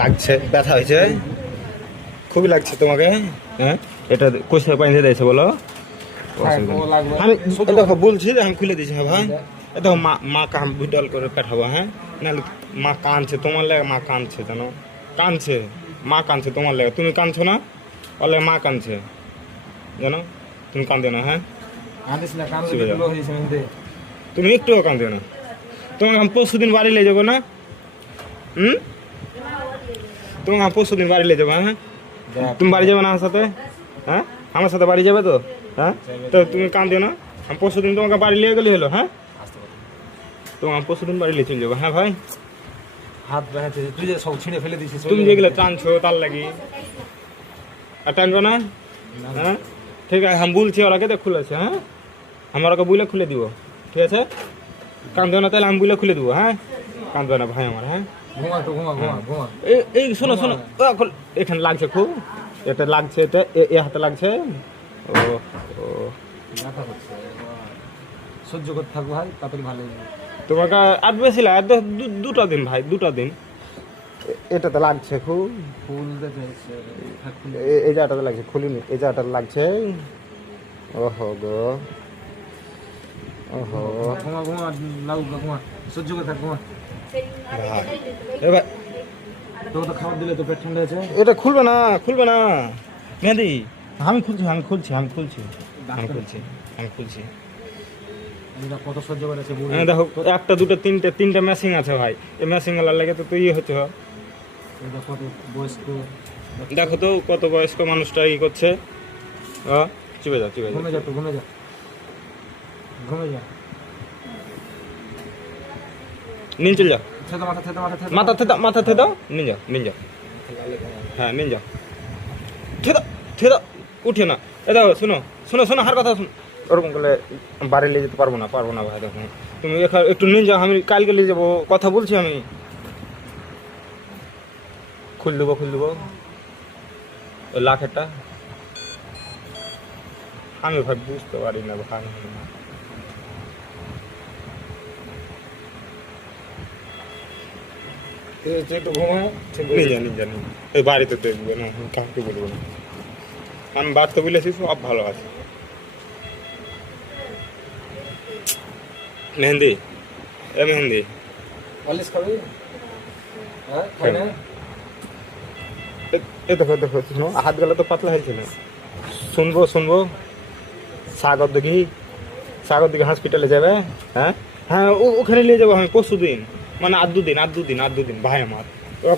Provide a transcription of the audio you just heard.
লাগছে, ব্যথা হয়েছে, খুবই লাগছে তোমাকে? হ্যাঁ, এটা কোথায় বাইন্ধে দিয়েছে বলো? আমি দেখো বলছি যে আমি খুলে দিয়েছি। হ্যাঁ ভাই, দেখো মাকে আমি ভিডিও করে পাঠাবো। হ্যাঁ, নাহলে মা কাঁদছে তোমার লাগে, মা কাঁদছে জানো, কাঁদছে, মা কাঁদছে তোমার লাগে, তুমি কাঁদছো না, বলে মা কাঁদছে জানো, তুমি কাঁদে না। হ্যাঁ, তুমি একটুও কাঁদে না। তোমাকে আমি পরশু দিন বাড়ি নিয়ে যাবো না? তোমাকে আমি পরশু দিন বাড়ি নিয়ে যাবো। হ্যাঁ, তুমি বাড়ি যাবে না আমার সাথে? হ্যাঁ, আমার সাথে বাড়ি যাবে তো? হ্যাঁ, তো তুমি কাঁদো না, আমি পরশু দিন তোমাকে বাড়ি নিয়ে গেলে হলো। হ্যাঁ, তোমাকে আমি পরশু দিন বাড়ি নিয়ে চলে যাবো। হ্যাঁ ভাই, হাত ব্যথা, তুই যে সব ছিঁড়ে ফেলে দিছিস, তুমি যেগুলো টানছো তার লাগি আর টানবো না। হ্যাঁ ঠিক আছে, আমি বলছি ওরাকে তো খুলেছে। হ্যাঁ, আমি ওরাকে বুলে খুলে দিব, ঠিক আছে? কাঁদবে না তাহলে আমি বুলে খুলে দিব। হ্যাঁ, কাঁদবে না ভাই আমার। হ্যাঁ, ঘুমা একটু, ঘুমা ঘুমা ঘুমা। এই শোনো শোনো, এখানে লাগছে খুব, এটা লাগছে, এটা এ হাতে লাগছে। ও ও, ব্যথা হচ্ছে, সহ্য করতে থাকবো ভাই, তাড়াতাড়ি ভালো হয়ে যাবে। তোমাকে আর বেশি লাগে, দুটা দিন ভাই, দুটা দিন। এটাতে লাগছে খুব, ফুল দেখে এই জায়গাটাতে লাগছে, খুলিনি, এই জায়গাটাতে লাগছে। ওহো গো, ওহো ঘুমা ঘুমা, লাগুক ঘুমা, সহ্য করে থাক, ঘুমা। ভাই এবার তোকে তো খাবার দিলে তো পেট ঠান্ডা আছে। এটা খুলবে না, খুলবে না মেহেদি। আমি খুলছি, আমি খুলছি, আমি খুলছি, আমি খুলছি, আমি খুলছি। আমরা কত সহ্য করেছে বুড়ি। হ্যাঁ দেখো, একটা দুটো তিনটে মেশিন আছে ভাই, এই মেশিন গুলার লাগে তো ইয়ে হচ্ছে। এটা কত বয়স্ক, দেখো তো কত বয়স্ক মানুষটা ই করছে। চিপে যাও, চিপে যাও। ঘুমে যা তো, ঘুমে যা, ঘুমে যা। নিন চল যাও, থেতো মাথা, থেতো মাথা, থেতো মাথা থেতো, মাথা থেতো, নিন যাও, নিন যাও। হ্যাঁ নিন যাও, থেতো থেতো, উঠে না। এ দেখো শোনো শোনো শোনো, হার কথা শুনো। ওরকম করলে বাড়ি নিয়ে যেতে পারবো না, পারবো না ভাই। দেখো তুমি একটু নিন যাও, আমি কালকে নিয়ে যাবো, কথা বলছি আমি। খুল দেবো, খুল দেবো ওই লাখেরটা। আমি ভাই বুঝতে পারি না ভাই। একটু ঘুমা, ঠিক নিয়ে যা, নিয়ে যা, নিয়ে যা। এই বাড়িতে দেখবো না, আমি কাউকে বলবো না। আমি বাড়িতে বলেছি সব ভালো আছে। মেহেন্দি, এ মেহেন্দি, পালিশ খাবি? হ্যাঁ, খাই না? এ দেখো দেখো, শুনো হাত গেলে তো পাতলা হয়েছে না। শুনবো শুনবো, সাগর দিঘি, সাগর দিঘি হসপিটালে যাবে। হ্যাঁ হ্যাঁ, ওখানে নিয়ে যাবো আমি পরশু দিন, মানে আর দুদিন ভাই আমার। ওরা